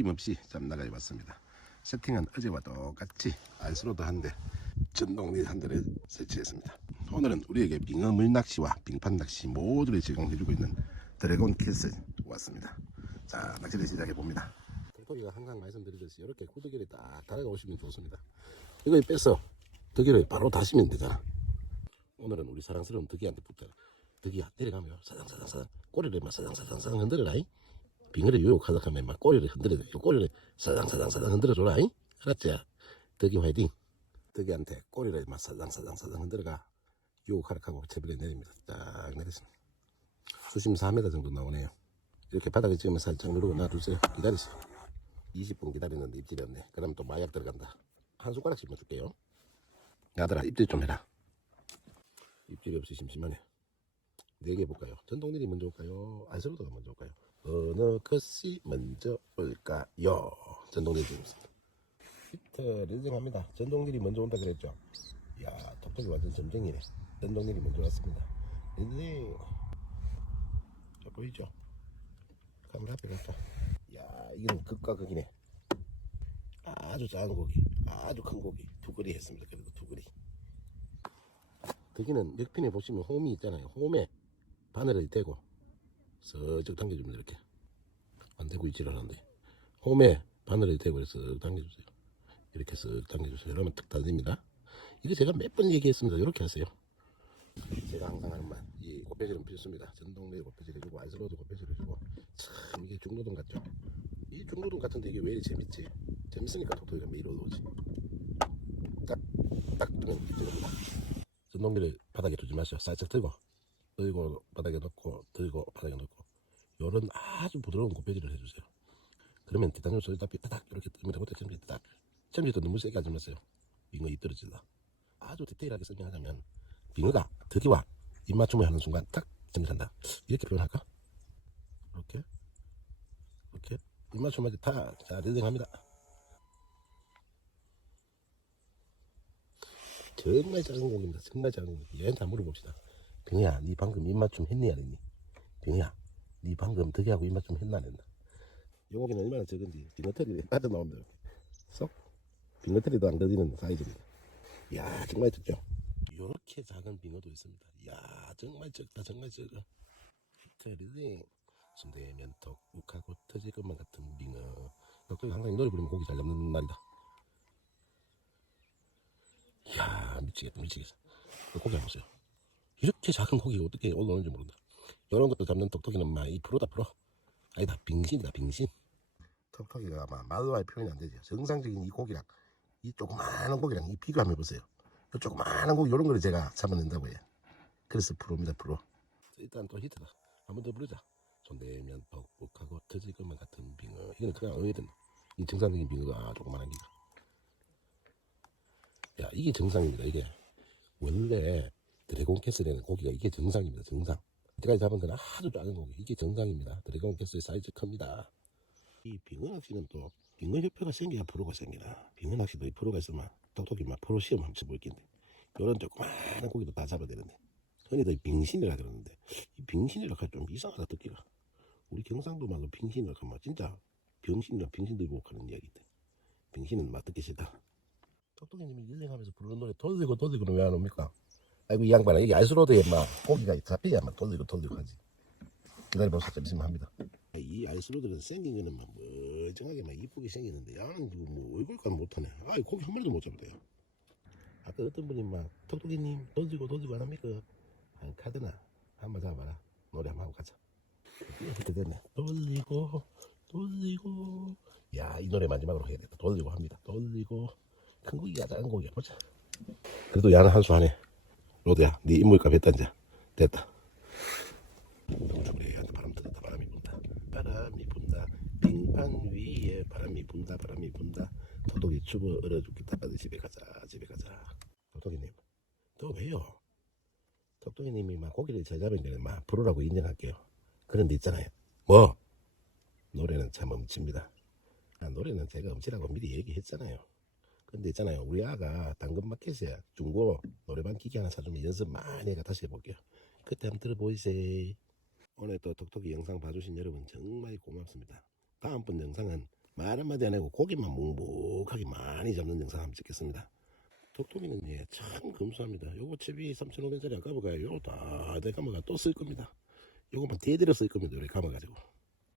어김없이 좀 나가봤습니다. 세팅은 어제와 똑같이 안스로도 한대 전동리 한 대를 설치했습니다. 오늘은 우리에게 빙어 물 낚시와 빙판 낚시 모두를 제공해주고 있는 드래곤 킬스 왔습니다. 자 낚시를 시작해 봅니다. 동토기가 항상 말씀드리듯이 이렇게 구더기를 딱 달아오시면 좋습니다. 이거 빼서 덕기를 바로 다시면 되잖아. 오늘은 우리 사랑스러운 덕기한테 붙어. 덕기야 내려가면 사장사장사장 꼬리를 막 사장사장사장 흔들어라잉. 빙어를 유혹하다 하면 막 꼬리를 흔들어 요 꼬리를 사장사장사장 흔들어 줘라 잉. 알았지? 덕기 화이팅. 덕기한테 꼬리를 막 사장사장사장 흔들어가 유혹하라 하고 채비를 내립니다. 딱 내렸습니다. 수심 4m 정도 나오네요. 이렇게 바닥에 찍으면 살짝 누르고 놔두세요. 기다리세요. 20분 기다리는데 입질이 없네. 그럼 또 마약 들어간다. 한 숟가락씩만 줄게요. 야들아 입질 좀 해라. 입질이 없이 심심하네. 네개 볼까요? 전동릴이 먼저 올까요? 안스로드가 먼저 올까요? 어느 것이 먼저 올까요? 전동릴이 있습니다. 히트 리딩합니다. 전동릴이 먼저 온다 그랬죠? 이야 톡톡이 완전 점쟁이네. 전동릴이 먼저 왔습니다. 리딩 자 보이죠? 카메라 앞에 갔다. 야 이건 극과 극이네. 아주 작은 고기, 아주 큰 고기 두 그리 했습니다. 그래도 두 그리. 거기는 역핀에 보시면 홈이 있잖아요. 홈에 바늘을 대고 쓱 당겨주면 이렇게 안 되고 있지를 않은데 홈에 바늘을 대고 쓱 당겨주세요. 이렇게 쓱 당겨주세요. 그러면 탁 달립니다. 이거 제가 몇 번 얘기했습니다. 이렇게 하세요. 제가 항상 하는 말, 이 고패질은 필수입니다. 전동레 고패질 해주고 아이스로드 고패질 해주고 참 이게 중노동 같죠? 이 중노동 같은데 이게 왜 이리 재밌지? 재밌으니까 톡톡이가 매일 올라오지. 딱, 딱 뜨면 이쪽입니다. 전동기를 바닥에 두지 마세요. 살짝 들고, 들고 바닥에 넣고, 들고 바닥에 넣고. 요런 아주 부드러운 고패질을 해주세요. 그러면 티타늄 소리 답이 따닥 이렇게. 그때 챔비 따닥. 챔비도 너무 세게 하지 마세요. 빙어 이 떨어지다. 아주 디테일하게 설명하자면 빙어가 드디와 입맞춤을 하는 순간 딱 정리한다. 이렇게 표현할까? 이렇게 이렇게 입맞춤하지 다. 자 리딩합니다. 정말 작은 고기입니다. 정말 작은 고기. 얘한테 한번 물어봅시다. 빙어야, 니 방금 입맞춤 했니 안 했니? 빙어야, 니 방금 덕이하고 입맞춤 했나 안 했나? 이 고기는 얼마나 적은지 빙어털이 빠져나오면 이렇게 쏙 빙어털이도 안 들리는 사이즈입니다. 이야 정말 적죠? 이렇게 작은 빙어도 있습니다. 이야 정말 적다 정말 적어. 히트리딩 손대면 턱 욱하고 터질 것만 같은 빙어. 덕분에 항상 이 노래 부르면 고기 잘 잡는 날이다. 이야 미치겠다 미치겠어. 이 고기 한번 보세요. 이렇게 작은 고기가 어떻게 올라오는지 모른다. 이런 것도 잡는 톡톡이는 막이 프로다 프로. 아니다 빙신이다 빙신. 톡톡이가 아마 말로 할 표현이 안 되죠. 정상적인 이 고기랑 이 조그마한 고기랑 이 비교하면 보세요. 이 조그마한 고기 이런 거를 제가 잡아낸다고 해요. 그래서 프로입니다 프로. 일단 또 히트다. 한 번 더 부르자. 손대면 뻑뻑하고 터질 것만 같은 빙어. 이거는 그냥 어이든 이 정상적인 빙어가 조그마한 기가. 야 이게 정상입니다. 이게 원래 드래곤 캐슬에는 고기가 이게 정상입니다. 정상. 제가 잡은 건 아주 작은 고기. 이게 정상입니다. 드래곤 캐슬 사이즈 큽니다. 이 빙어 낚시는 또 빙어 협회가 생겨야 프로가 생기나. 빙어 낚시도 이 프로가 있으면 똑똑히 막 프로 시험 한번 쳐볼 낀데. 요런 조그마한 고기도 다 잡아야 되는데. 흔히들 빙신이라 그러는데 이 빙신이라 하면 좀 이상하다 듣기가. 우리 경상도 말로 빙신이라 하면 진짜 병신이나 빙신도 욕하는 이야기인데. 빙신은 맛 듣기 싫다. 똑똑이님이 일행하면서 부르는 노래 돌리고 돌리고는 왜 안 옵니까? 아이고 이 양반아 이게 알스로드에 막 고기가 잡혀야만 돌리고 돌리고 하지. 기다려보세요. 잠시만 합니다. 이 알스로드는 생긴 거는 막 멀쩡하게 막 이쁘게 생기는데 야는 지금 뭐 얼굴감 못하네. 아 고기 한 마리도 못 잡대요. 아까 어떤 분이 막 톡톡이님 돌리고 돌리고 안 합니까? 한 카드나 한 번 잡아라. 노래 한 번 하고 가자. 이렇게 됐네. 돌리고 돌리고 야 이 노래 마지막으로 해야 겠다 돌리고 합니다. 돌리고 큰 고기야 작은 고기야 보자. 그래도 야는 한 수 하네. 로드야 네 인물값 했다 이제. 됐다. 바람 들었다 바람이 분다. 바람이 분다. 빙판 위에 바람이 분다 바람이 분다. 도둑이 죽어 얼어 죽겠다. 빨리 집에 가자 집에 가자. 도둑이님 또 왜요? 톡톡이님이 막 고기를 잘 잡은 게막 프로라고 인정할게요. 그런데 있잖아요. 뭐? 노래는 참 음치입니다. 아, 노래는 제가 음치라고 미리 얘기했잖아요 근데 있잖아요 우리 아가 당근마켓에 중고 노래방 기기 하나 사주면 연습 많이 해가 다시 해볼게요 그때 한번 들어보이세요 오늘 또 톡톡이 영상 봐주신 여러분 정말 고맙습니다. 다음번 영상은 말 한마디 안 하고 고기만 묵묵하게 많이 잡는 영상 한번 찍겠습니다. 톡톡이는 예, 참 금수합니다. 요거 채비 3,500원짜리 아까보가요. 요거 다내 감아가 또 쓸 겁니다. 요거만 대대로 쓸 겁니다. 우리 감아가지고.